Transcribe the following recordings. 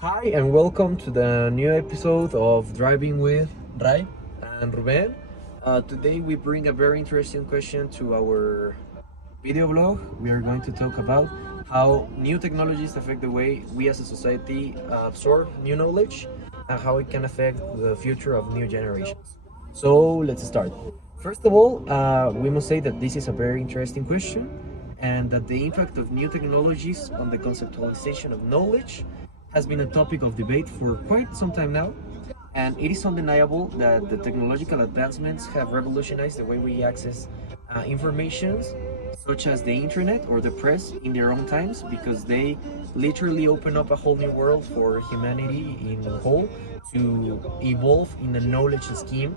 Hi, and welcome to the new episode of Driving with Rai and Ruben. Today we bring a very interesting question to our video blog. We are going to talk about how new technologies affect the way we as a society absorb new knowledge and how it can affect the future of new generations. So let's start. First of all, we must say that this is a very interesting question and that the impact of new technologies on the conceptualization of knowledge has been a topic of debate for quite some time now. And it is undeniable that the technological advancements have revolutionized the way we access information, such as the internet or the press, in their own times, because they literally open up a whole new world for humanity in whole to evolve in a knowledge scheme,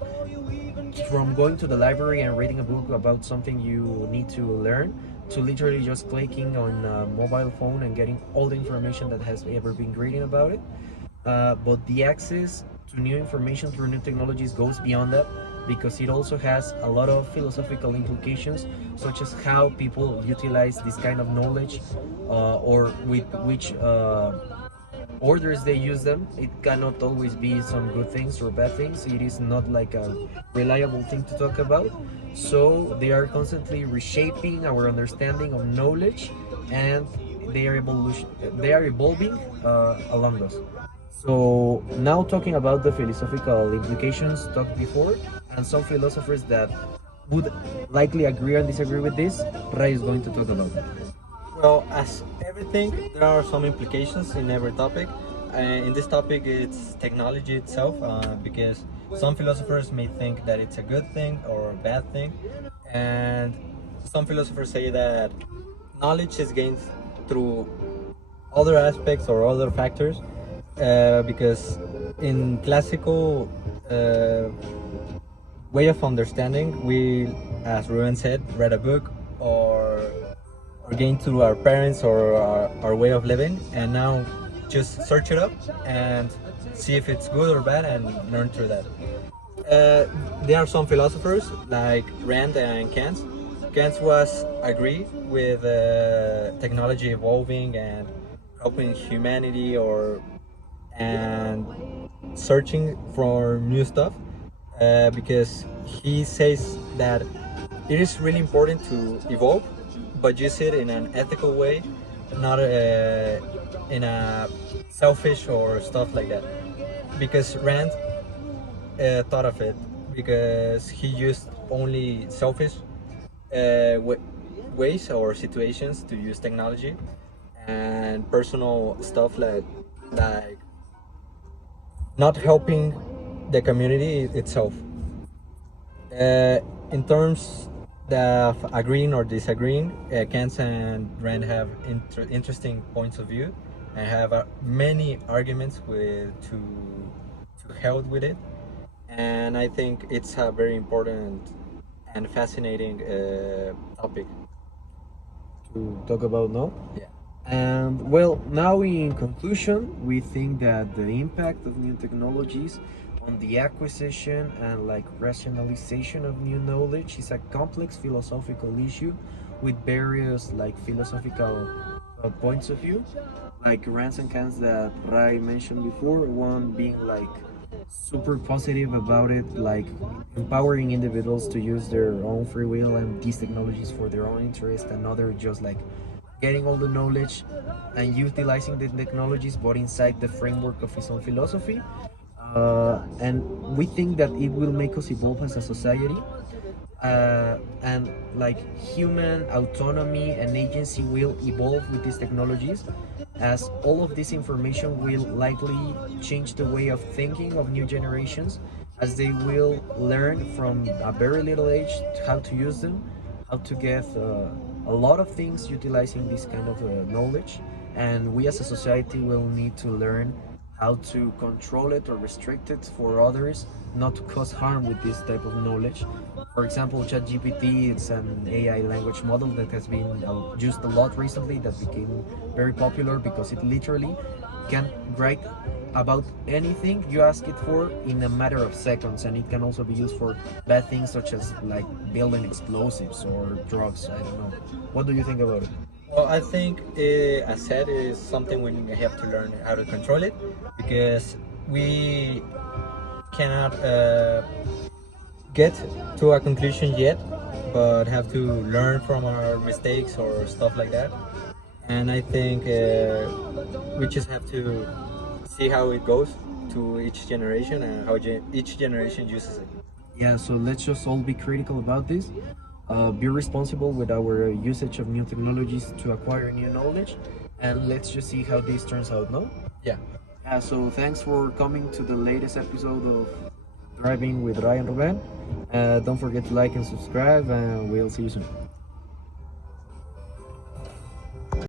from going to the library and reading a book about something you need to learn to literally just clicking on a mobile phone and getting all the information that has ever been written about it. But the access to new information through new technologies goes beyond that because it also has a lot of philosophical implications, such as how people utilize this kind of knowledge or with which orders they use them. It cannot always be some good things or bad things. It is not like a reliable thing to talk about. So they are constantly reshaping our understanding of knowledge, and they are evolving along us. So now talking about the philosophical implications talked before, and some philosophers that would likely agree and disagree with this, Ray is going to talk about that. Well, as everything, there are some implications in every topic. In this topic, it's technology itself, because some philosophers may think that it's a good thing or a bad thing, and some philosophers say that knowledge is gained through other aspects or other factors, because in classical way of understanding, we, as Ruben said, read a book or gain through our parents or our way of living, and now just search it up and see if it's good or bad and learn through that. There are some philosophers like Rand and Kant. Kant was agree with technology evolving and helping humanity or and searching for new stuff, because he says that it is really important to evolve, but use it in an ethical way, not in a selfish or stuff like that. Because Rand thought of it because he used only selfish ways or situations to use technology, and personal stuff like not helping the community itself. In terms of agreeing or disagreeing, Kant and Rand have interesting points of view and have many arguments to help with it. And I think it's a very important and fascinating topic. To talk about now. Yeah. And well, now in conclusion, we think that the impact of new technologies on the acquisition and like rationalization of new knowledge is a complex philosophical issue with various like philosophical points of view, like rants and cans that Rai mentioned before. One being like super positive about it, like empowering individuals to use their own free will and these technologies for their own interest. Another just like getting all the knowledge and utilizing the technologies, but inside the framework of his own philosophy. And we think that it will make us evolve as a society, and like human autonomy and agency will evolve with these technologies, as all of this information will likely change the way of thinking of new generations, as they will learn from a very little age how to use them, how to get a lot of things utilizing this kind of knowledge. And we as a society will need to learn how to control it or restrict it for others, not to cause harm with this type of knowledge. For example, ChatGPT, it's an AI language model that has been used a lot recently, that became very popular because it literally can write about anything you ask it for in a matter of seconds, and it can also be used for bad things such as like building explosives or drugs. I don't know. What do you think about it? Well, I think, as said, is something we have to learn how to control it, because we cannot get to a conclusion yet, but have to learn from our mistakes or stuff like that. And I think we just have to see how it goes to each generation and how each generation uses it. Yeah, so let's just all be critical about this. Be responsible with our usage of new technologies to acquire new knowledge, and let's just see how this turns out, no? Yeah. Yeah, so thanks for coming to the latest episode of Driving with Ryan Ruben. Don't forget to like and subscribe, and we'll see you soon.